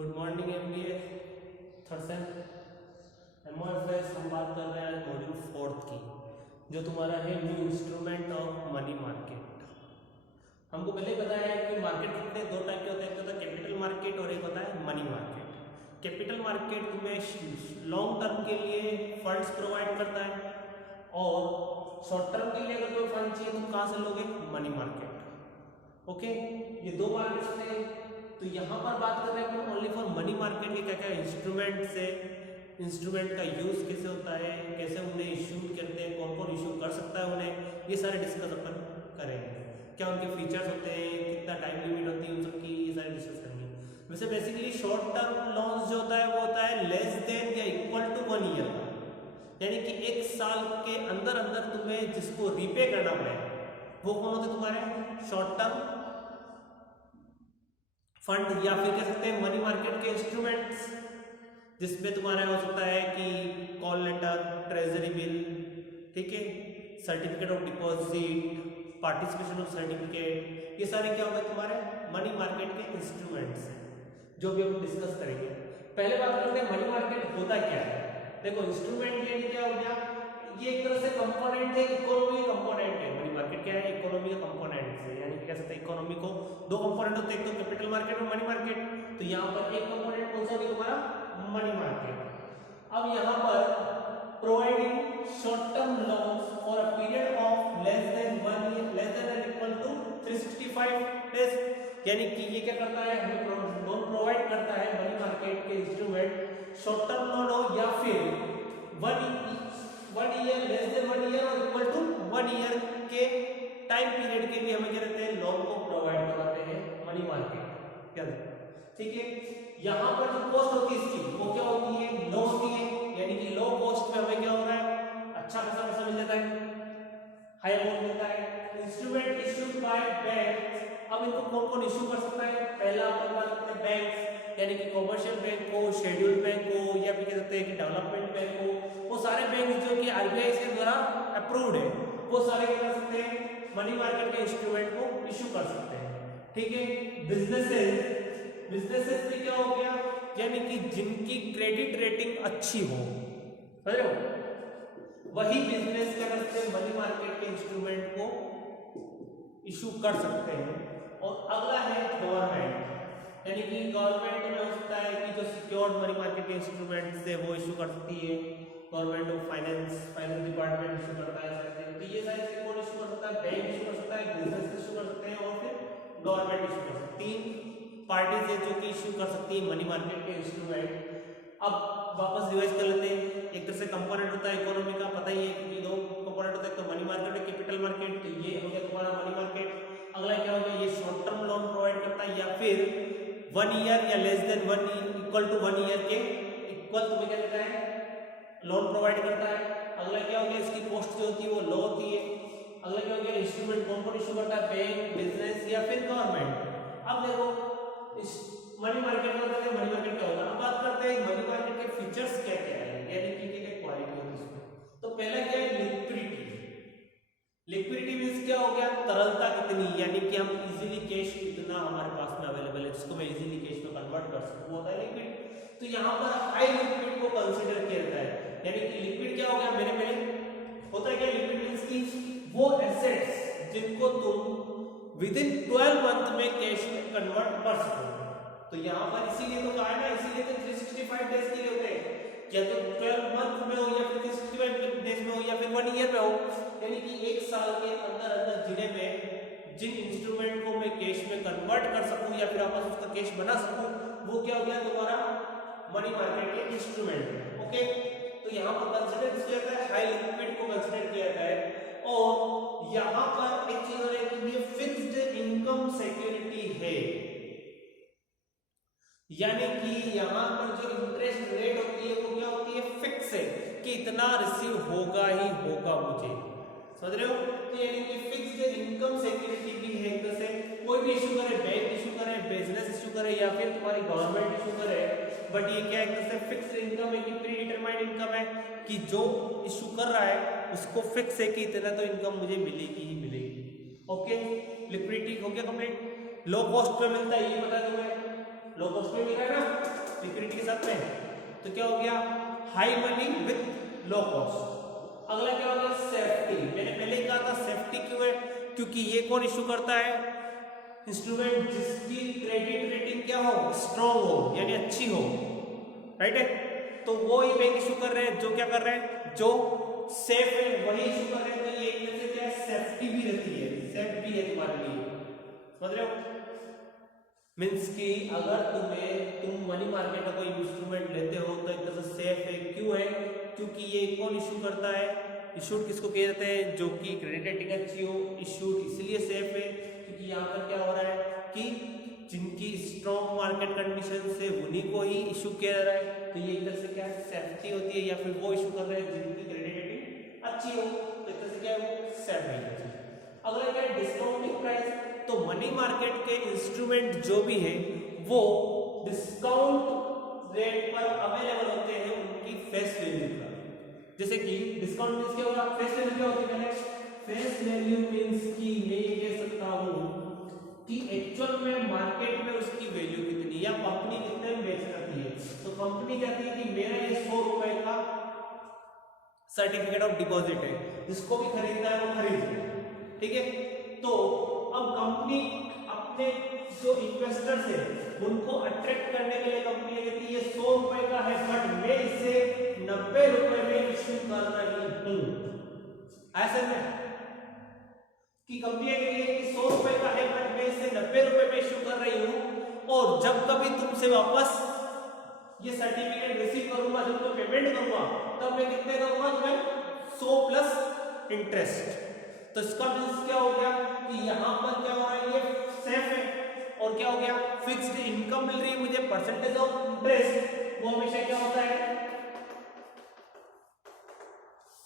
Good morning MBA third same MOFs. हम बात कर रहे हैं मॉड्यूल 4 की, जो तुम्हारा है new instrument of money market. हमको पहले बताया है कि मार्केट कितने दो टाइप के होते हैं, एक होता है कैपिटल मार्केट और एक होता है मनी मार्केट। कैपिटल मार्केट तुम्हें लॉन्ग टर्म के लिए फंड्स प्रोवाइड करता है और शॉर्ट टर्म के लिए अगर कोई फंड चाहिए तो कहाँ से लोगे? Money market. ओके, ये दो मार्केट्स थे। तो यहाँ पर बात कर रहे हैं ओनली फॉर मनी मार्केट के क्या क्या इंस्ट्रूमेंट से, इंस्ट्रूमेंट का यूज कैसे होता है, कैसे उन्हें इश्यू करते हैं, कौन कौन इश्यू कर सकता है उन्हें, ये सारे डिस्कस अपन करेंगे। क्या उनके फीचर्स होते हैं, कितना टाइम लिमिट होती है उन सबकी, ये सारे डिस्कस करेंगे। वैसे बेसिकली शॉर्ट टर्म लोन्स जो होता है वो होता है लेस देन या इक्वल टू 1 ईयर, यानी कि 1 साल के अंदर अंदर तुम्हें जिसको रीपे करना पड़े वो कौन होते तुम्हारे? शॉर्ट टर्म फंड, या फिर कह सकते हैं मनी मार्केट के इंस्ट्रूमेंट्स, जिसमें तुम्हारा हो सकता है कि कॉल लेटर, ट्रेजरी बिल, ठीक है, certificate of deposit, participation of certificate, ये सारे क्या होंगे तुम्हारे मनी मार्केट के इंस्ट्रूमेंट्स हैं, जो भी हम डिस्कस करेंगे। पहले बात करते हैं मनी मार्केट होता क्या है। देखो इंस्ट्रूमेंट यानी क्या हो गया, ये एक तरह से कंपोनेंट है, इकोनॉमी कंपोनेंट है। मनी मार्केट क्या है? इकोनॉमी का कंपोनेंट है, यानी कि कह सकते हैं इकोनॉमी को दो कंपोनेंट होते हैं, एक तो कैपिटल मार्केट और मनी मार्केट। तो यहाँ पर एक कंपोनेंट कौन सा होगा तुम्हारा? Money market. अब यहाँ पर providing short term loans for a period of less than 1 year, less than और इक्वल टू 365 डेज, यानी कि ये क्या करता है, हमें लोन प्रोवाइड करता है मनी मार्केट के इंस्ट्रूमेंट, शॉर्ट टर्म लोन हो या फिर 1 ईयर, लेस देन 1 ईयर और इक्वल टू 1 ईयर के टाइम पीरियड के लिए हमें क्या रहते हैं, लोन को प्रोवाइड कराते हैं मनी मार्केट। क्या ठीक है, यहाँ पर जो कॉस्ट होती है इसकी वो क्या होती है? लो होती है, यानी कि लो कॉस्ट में हमें क्या हो रहा है? अच्छा खासा पैसा मिल जाता है, हाई लोन मिलता है। इंस्ट्रूमेंट इश्यूड बाय बैंक, अब इनको कौन कौन इश्यू कर सकता है? पहला अपन बात करते हैं बैंक, यानी कि कॉमर्शियल बैंक हो, शेड्यूल्ड बैंक हो, या फिर कह सकते हैं कि डेवलपमेंट बैंक हो, वो सारे बैंक जो कि आरबीआई से द्वारा अप्रूव्ड है, वो सारे क्या कर सकते हैं? मनी मार्केट के इंस्ट्रूमेंट को इश्यू कर सकते हैं। ठीक है, बिजनेसेस, बिजनेसेस में क्या हो गया, यानी कि जिनकी क्रेडिट रेटिंग अच्छी हो, समझ रहे हो, वही बिजनेस क्या करते हैं? मनी मार्केट के इंस्ट्रूमेंट को इशू कर सकते हैं। और अगला है गवर्नमेंट, यानी कि गवर्नमेंट में हो सकता है कि जो सिक्योर्ड मनी मार्केट के इंस्ट्रूमेंट से वो इशू कर सकती है, government of finance, finance department issue करता है सारे। तो ये सारे से कौन इशू कर सकता है? बैंक इशू कर सकता है, बिजनेस इशू कर सकते हैं और फिर गवर्नमेंट इशू कर सकती है। 3 पार्टीज है जो कि इशू कर सकती है मनी मार्केट के इंस्ट्रूमेंट। अब वापस रिवाइज कर लेते हैं। एक तरह से कंपोनेंट होता है इकोनॉमी का, पता ही है कि दो कंपोनेंट होता है, तो मनी मार्केट और कैपिटल मार्केट। तो ये हो गया तुम्हारा मनी मार्केट। अगला क्या हो गया, ये शॉर्ट टर्म लोन प्रोवाइड करता है, या फिर 1 ईयर या less than 1 equal to 1 year के इक्वल तुम्हें क्या देता है? लोन प्रोवाइड करता है। अगला क्या हो गया, इसकी कॉस्ट जो होती है वो लो होती है। अगला क्या हो गया, इंस्ट्रूमेंट कौन कौन इशू करता है? बैंक, बिजनेस या फिर गवर्नमेंट। अब देखो इस मनी मार्केट में बताते हैं मनी मार्केट क्या होगा। अब बात करते हैं मनी मार्केट के फीचर्स क्या क्या है, यानी कि क्या क्वालिटी होती है इसमें। तो पहला क्या है? लिक्विडिटी। लिक्विडिटी मींस क्या हो गया? तरलता कितनी, यानी कि हम इजीली कैश कितना हमारे पास में अवेलेबल है जिसको मैं इजीली कैश में कन्वर्ट कर सकूं, वो होता है लिक्विड। तो यहाँ पर हाई लिक्विड को कंसीडर किया जाता है, यानी कि लिक्विड क्या हो गया मेरे में होता है क्या? लिक्विड मींस की वो एसेट्स जिनको तुम विद इन 12 मंथ में कैश में कन्वर्ट कर सको। तो यहाँ पर इसीलिए तो कहा है ना, इसीलिए तो 365 डेज के लिए होते हैं, या तो 12 मंथ में हो या फिर 365 डेज में हो या फिर 1 ईयर में हो, यानी कि 1 साल के अंदर अंदर जिन्हें मैं जिन इंस्ट्रूमेंट को मैं कैश में कन्वर्ट कर सकूं या फिर वापस उसका कैश बना सकूं, वो क्या हो गया तुम्हारा? मनी मार्केट के इंस्ट्रूमेंट। ओके, तो यहाँ पर कंसीडर किया जाता है, हाई लिक्विड को कंसीडर किया जाता है। और यहाँ पर एक चीज और है कि ये फिक्स्ड इनकम सिक्योरिटी है, यानी कि यहाँ पर जो इंटरेस्ट रेट होती है वो क्या होती है? फिक्स है कि इतना रिसीव होगा ही होगा मुझे, समझ रहे हो? तो यानी कि फिक्स्ड इनकम सिक्योरिटी भी है। एक तरह से कोई भी इशू करे, बैंक इशू करे, बिजनेस इशू करे या फिर तुम्हारी गवर्नमेंट इशू करे, बट ये क्या एक तरह से फिक्स्ड इनकम है कि प्री डिटरमाइंड इनकम है, कि जो इशू कर रहा है उसको फिक्स है कि इतना तो इनकम मुझे मिलेगी ही मिलेगी। ओके, लिक्विडिटी हो गया कंप्लीट। लो कॉस्ट पे मिलता है, ये पता है तुम्हें, लो कॉस्ट में मिल रहा है ना लिक्विडिटी के साथ में, तो क्या हो गया high money with low cost. अगला क्या हो गया सेफ्टी। मैंने पहले ही कहा था सेफ्टी क्यों है, क्योंकि ये कौन इशू करता है इंस्ट्रूमेंट जिसकी क्रेडिट रेटिंग क्या हो स्ट्रॉन्ग हो यानी अच्छी हो, राइट है। तो वो ही बैंक इशू कर रहे हैं जो क्या कर रहे हैं जो सेफ है वही इशू कर रहे हैं, तो ये एक तरह से क्या है सेफ्टी भी रहती है, सेफ भी है तुम्हारे लिए, समझ रहे हो। मीन्स कि अगर तुम मनी मार्केट में कोई इंस्ट्रूमेंट लेते हो तो एक तरह से सेफ है, क्यों है क्योंकि ये कौन इशू करता है, इशूड किसको कहते हैं जो कि क्रेडिट रेटिंग अच्छी हो, इशूड इसलिए सेफ है क्योंकि यहाँ पर क्या हो रहा है कि जिनकी स्ट्रॉन्ग मार्केट कंडीशन से उन्हीं को ही इशू किया जा रहा है, तो ये एक तरह से क्या सेफ्टी होती है, या फिर वो इशू कर रहे हैं जिनकी क्रेडिट रेटिंग अच्छी हो, तो एक तरह से क्या है वो सेफ है। अगला क्या है डिस्काउंटिंग प्राइस। तो मनी मार्केट के इंस्ट्रूमेंट जो भी है वो डिस्काउंट रेट पर अवेलेबल होते हैं उनकी फेस वैल्यू पर। जैसे कि डिस्काउंट मींस क्या होगा, फेस वैल्यू क्या होती है, फेस वैल्यू मींस कि मैं ये कह सकता हूं कि एक्चुअल में मार्केट में उसकी वैल्यू कितनी या कंपनी कितने में बेच सकती है। तो कंपनी कहती है कि मेरा ये 100 रुपए का सर्टिफिकेट ऑफ डिपॉजिट है, जिसको भी खरीदना है वो खरीद, ठीक है। तो अब कंपनी अपने जो इन्वेस्टर्स है उनको अट्रैक्ट करने के लिए कंपनी कहती है ये 100 रुपए का है बट मैं इसे 90 रुपए में इश्यू कर रही हूं। ऐसे में कि कंपनी कह रही है कि 100 रुपए का है बट मैं इसे 90 रुपए में इश्यू कर रही हूं, और जब कभी तुमसे वापस ये सर्टिफिकेट रिसीव करूंगा, जब मैं पेमेंट करूंगा तब मैं कितने करूंगा तुम्हें 100 प्लस इंटरेस्ट। तो इसका मींस क्या हो गया कि यहां पर क्या हो रहा है ये सेफ है, और क्या हो गया फिक्स्ड इनकम मिल रही है मुझे, परसेंटेज ऑफ इंटरेस्ट वो हमेशा क्या होता है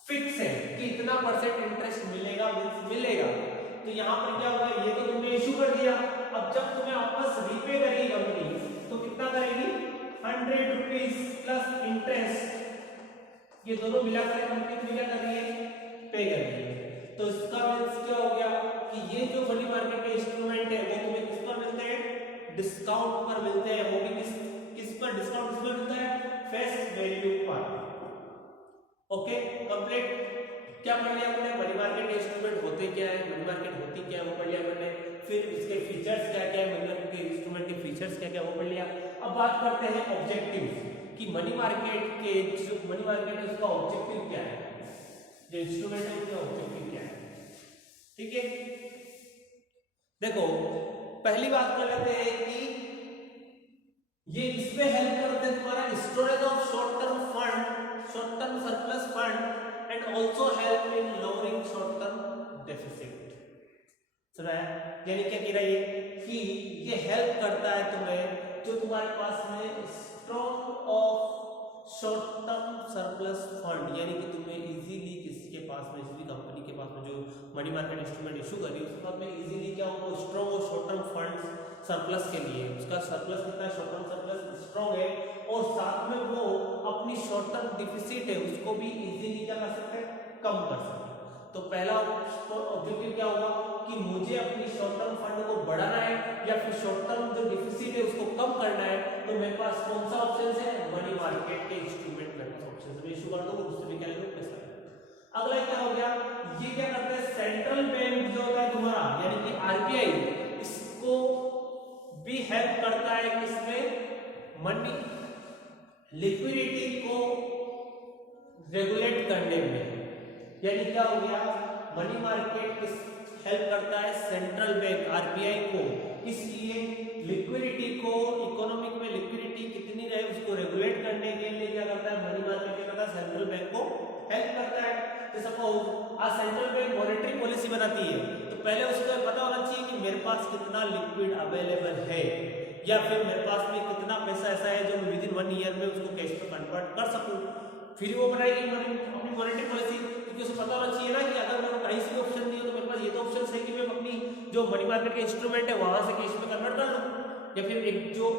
फिक्स है कि इतना परसेंट इंटरेस्ट मिलेगा मिलेगा। तो यहां पर क्या होगा ये तो तुमने इशू कर दिया, अब जब तुम्हें वापस रीपे करेगी कंपनी तो कितना करेगी 100 रुपीज प्लस इंटरेस्ट, ये दोनों मिलाकर कंपनी तुम्हें क्या कर रही है पे कर रही है। तो इसका मींस क्या हो गया कि ये जो मनी मार्केट के इंस्ट्रूमेंट है वो तुम्हें किस पर मिलते हैं डिस्काउंट पर मिलते हैं, वो भी किस पर डिस्काउंट किस पर मिलता है फेस वैल्यू पर। Okay complete. क्या पढ़ लिया हमने मनी मार्केट के इंस्ट्रूमेंट होते क्या है, मनी मार्केट होती क्या है वो पढ़ लिया हमने, फिर इसके फीचर्स क्या क्या है, मनी मार्केट के इंस्ट्रूमेंट के फीचर्स क्या क्या वो पढ़ लिया। अब बात करते हैं ऑब्जेक्टिव कि मनी मार्केट के जो मनी मार्केट है उसका ऑब्जेक्टिव क्या है, जो इंस्ट्रूमेंट है उसका ऑब्जेक्टिव क्या है, ठीक है। देखो पहली बात कर लेते हैं कि ये इसमें हेल्प करते हैं तुम्हारा storage of short term fund, short term surplus fund and also help in lowering short term deficit. सुना है, यानी क्या कह रहा है कि ये हेल्प करता है तुम्हें जो तुम्हारे पास में stock of short term surplus fund, यानी कि तुम्हें इजीली किसी के पास में किसी कंपनी के पास में जो मनी मार्केट इंस्ट्रूमेंट इशू कर रही है उसके पास में इजीली क्या हो स्ट्रॉन्ग हो शॉर्ट टर्म फंड सरप्लस के लिए, उसका सरप्लस कितना है शॉर्ट टर्म सरप्लस स्ट्रॉन्ग है, और साथ में वो अपनी शॉर्ट टर्म डिफिसिट है उसको भी इजीली क्या कर सकते हैं कम कर सकते हैं। तो पहला ऑब्जेक्टिव क्या होगा कि मुझे अपनी शॉर्ट टर्म फंड को बढ़ाना है या फिर शॉर्ट टर्म जो डिफिसिट है उसको कम करना है, तो मेरे पास कौन सा ऑप्शन है मनी मार्केट के इंस्ट्रूमेंट मेरे पास ऑप्शन है, मैं इशू कर दूं उससे भी कैलकुलेट कर सकता हूं। अगला क्या हो गया ये क्या करते हैं सेंट्रल बैंक जो होता है तुम्हारा यानी कि आरबीआई इसको भी हेल्प करता है किसमें मनी लिक्विडिटी को रेगुलेट करने में, यानी क्या हो गया मनी मार्केट किस हेल्प करता है सेंट्रल बैंक आरबीआई को, इसलिए लिक्विडिटी को इकोनॉमिक में लिक्विडिटी कितनी रहे उसको रेगुलेट करने के लिए क्या करता है मनी मार्केट क्या करता है सेंट्रल बैंक को हेल्प करता है। तो सपोज आज सेंट्रल बैंक मॉनेटरी पॉलिसी बनाती है तो पहले उसको पता होना चाहिए कि मेरे पास कितना लिक्विड अवेलेबल है या फिर मेरे पास में कितना पैसा ऐसा है जो विद इन 1 ईयर में उसको कैश में कन्वर्ट कर सकूं, फिर वो बनाएगी अपनी मॉनेटरी पॉलिसी, क्योंकि उसे पता होना चाहिए ना कि अगर मेरे को कहीं से भी ऑप्शन नहीं हो तो मेरे पास ये तो ऑप्शन है कि मैं अपनी जो मनी मार्केट के इंस्ट्रूमेंट है वहां से कैश में कन्वर्ट कर लूं, या फिर एक जो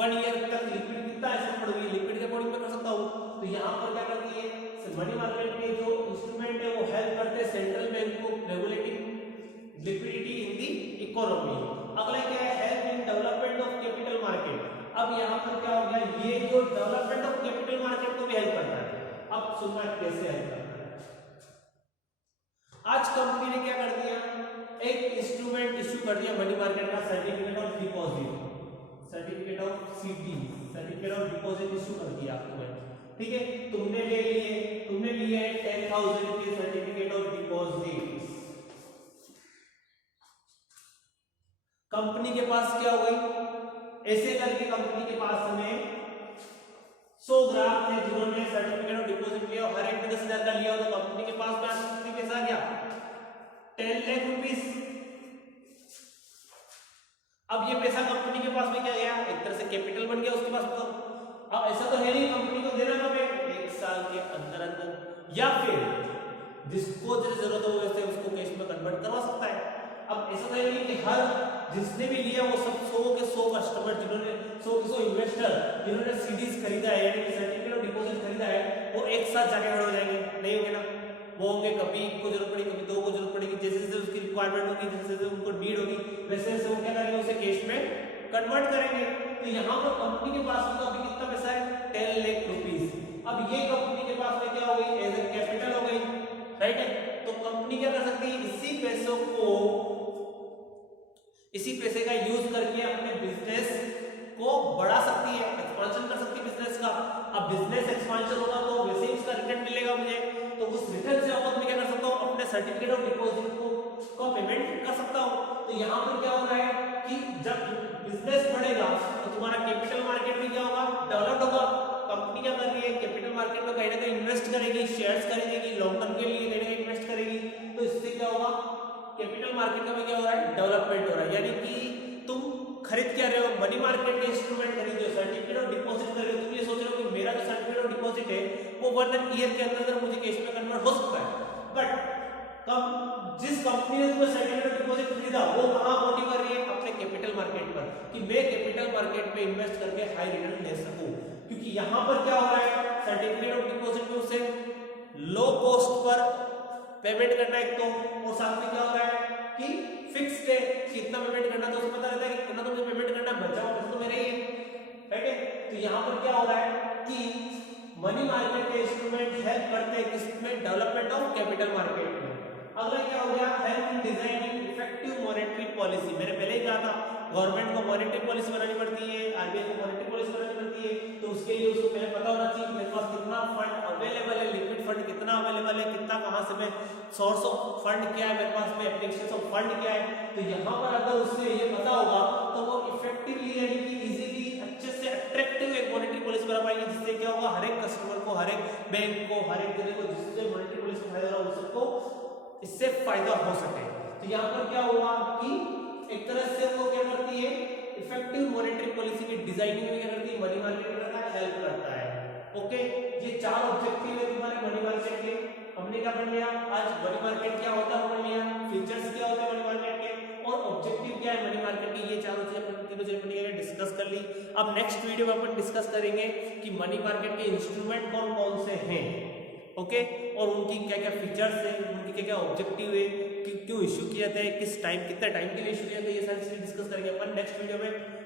1 ईयर तक लिक्विड कितना ऐसा पड़ी हुई लिक्विड के अकॉर्डिंग में कर सकता हूं। तो यहाँ पर क्या करती है मनी मार्केट के जो इंस्ट्रूमेंट है वो हेल्प करते हैं सेंट्रल बैंक को रेगुलेटिंग लिक्विडिटी इन दी इकोनॉमी। अगला क्या है help in development of capital market. अब यहाँ पर क्या हो गया, ये जो डेवलपमेंट ऑफ कैपिटल मार्केट को भी हेल्प करता है। अब सुनना कैसे हेल्प करता है। आज कंपनी ने क्या कर दिया, एक इंस्ट्रूमेंट इश्यू कर दिया मनी मार्केट का, certificate of deposit, certificate of CD, certificate of deposit issue कर दिया आपको, ठीक है। तुमने लिए है 10,000 के सर्टिफिकेट ऑफ डिपॉजिट। कंपनी के पास क्या हो गई, ऐसे करके कंपनी के पास में 100 ग्राहक थे जिन्होंने सर्टिफिकेट ऑफ डिपॉजिट लिया, हर एक ने 10,000 का लिया, तो कंपनी के पास में कितनी पैसा आ गया, 10 लाख रुपीस। अब ये पैसा कंपनी के पास में क्या गया, एक तरह से कैपिटल बन गया उसके पास। तो अब ऐसा तो है नहीं कंपनी को देना कब है, 1 साल के अंदर अंदर, या फिर जिसको जरूरत हो वैसे उसको कैश में कन्वर्ट करवा सकता है। अब ऐसा तो है नहीं कि हर जिसने भी लिया वो सब 100 के 100 कस्टमर जिन्होंने 100 के 100 इन्वेस्टर जिन्होंने सीडीज खरीदा है यानी कि सर्टिफिकेट ऑफ डिपॉजिट खरीदा है, वो एक साथ जाके खड़े हो जाएंगे, नहीं होंगे ना। वो होंगे कभी एक को जरूरत पड़ेगी, कभी 2 को जरूरत पड़ेगी, जैसे जैसे उसकी रिक्वायरमेंट होगी, जैसे जैसे उनको नीड होगी, वैसे वैसे वो क्या करेंगे, उसे कैश में कन्वर्ट करेंगे। तो यहाँ पर कंपनी के पास में अभी कितना पैसा है, 10 लाख रुपीस। अब ये कंपनी के पास में क्या हो गई, एज ए कैपिटल हो गई, राइट है। तो कंपनी क्या कर सकती है, इसी पैसे का यूज करके अपने बिजनेस को बढ़ा सकती है, एक्सपांशन कर सकती है बिजनेस का। अब बिजनेस एक्सपांशन होगा तो वैसे ही उसका रिटर्न मिलेगा मुझे, तो उस रिटर्न से मैं क्या कर सकता हूँ, अपने सर्टिफिकेट ऑफ डिपॉजिट को पेमेंट कर सकता हूँ। तो यहाँ पर क्या हो रहा है कि जब बिजनेस बढ़ेगा तो तुम्हारा कैपिटल मार्केट भी क्या होगा, डेवलप होगा। कंपनी क्या कर रही है, कैपिटल मार्केट में कहीं ना कहीं इन्वेस्ट करेगी, शेयर्स खरीदेगी, लॉन्ग टर्म के लिए कहीं ना कहीं इन्वेस्ट करेगी, तो इससे क्या होगा, कैपिटल मार्केट का भी क्या हो रहा है, डेवलपमेंट हो रहा है। यानी कि तुम खरीद क्या रहे हो, मनी मार्केट के इंस्ट्रूमेंट खरीद रहे हो, सर्टिफिकेट ऑफ डिपॉजिट कर रहे हो। तुम ये सोच रहे हो कि मेरा जो सर्टिफिकेट ऑफ डिपॉजिट है वो 1 ईयर के अंदर मुझे कैश में कन्वर्ट हो सकता है, बट जिस कंपनी ने तुम्हें सर्टिफिकेट ऑफ डिपॉजिट खरीदा वो कहां मोटिव कर रही है, अपने कैपिटल मार्केट पर, कि मैं कैपिटल मार्केट में इन्वेस्ट करके हाई रिटर्न ले सकूं। क्योंकि यहां पर क्या हो रहा है, सर्टिफिकेट ऑफ डिपॉजिट में उसे लो कॉस्ट पर पेमेंट करना एक तो, और साथ में क्या हो रहा है कि फिक्स्ड है, कितना पेमेंट करना, तो उसे पता रहता है कि कितना तो मुझे पेमेंट करना, बचा हुआ पैसा तो मेरा ही है, राइट है। तो यहाँ पर क्या हो रहा है कि मनी मार्केट के इंस्ट्रूमेंट हेल्प करते हैं किसमें, डेवलपमेंट ऑफ कैपिटल मार्केट में। अगला क्या हो गया, help in designing effective monetary policy. मैंने पहले ही कहा था गवर्नमेंट को मॉनेटरी पॉलिसी बनानी पड़ती है, आरबीआई को मॉनेटरी पॉलिसी बनानी पड़ती है, तो उसके लिए उसको पहले पता होना चाहिए मेरे पास कितना फंड अवेलेबल है, लिक्विड फंड कितना अवेलेबल है, कितना कहां से मैं सोर्स ऑफ फंड क्या है मेरे पास में, एप्लीकेशन ऑफ फंड क्या है। तो यहाँ पर अगर उससे ये पता होगा तो वो इफेक्टिवली यानी कि इजीली अच्छे से अट्रैक्टिव एक मॉनेटरी पॉलिसी बना पाएंगे, जिससे क्या होगा, हर एक कस्टमर को, हर एक बैंक को, हर एक जने को जिससे मॉनेटरी पॉलिसी फायदा हो सबको इससे फायदा हो सके। तो यहाँ पर क्या होगा कि एक तरह से वो क्या करती है, इफेक्टिव मॉनेटरी पॉलिसी की डिजाइनिंग में क्या करती है, मनी मार्केट में हेल्प करता है। ओके, ये 4 ऑब्जेक्टिव है तुम्हारे मनी मार्केट के। हमने क्या पढ़ लिया आज, मनी मार्केट क्या होता है पढ़ लिया, फीचर्स क्या होते हैं मनी मार्केट के, और ऑब्जेक्टिव क्या है मनी मार्केट के। ये चारों चीजें अपन तीनों चीजें अपनी डिस्कस कर ली। अब नेक्स्ट वीडियो में अपन डिस्कस करेंगे कि मनी मार्केट के इंस्ट्रूमेंट कौन कौन से हैं, ओके, और उनकी क्या क्या फीचर्स है, उनकी क्या क्या ऑब्जेक्टिव है, क्यों इश्यू किया जाता है, किस टाइम, कितना टाइम के लिए इश्यू किया जाता है, ये सारी चीजें डिस्कस करेंगे अपन नेक्स्ट वीडियो में।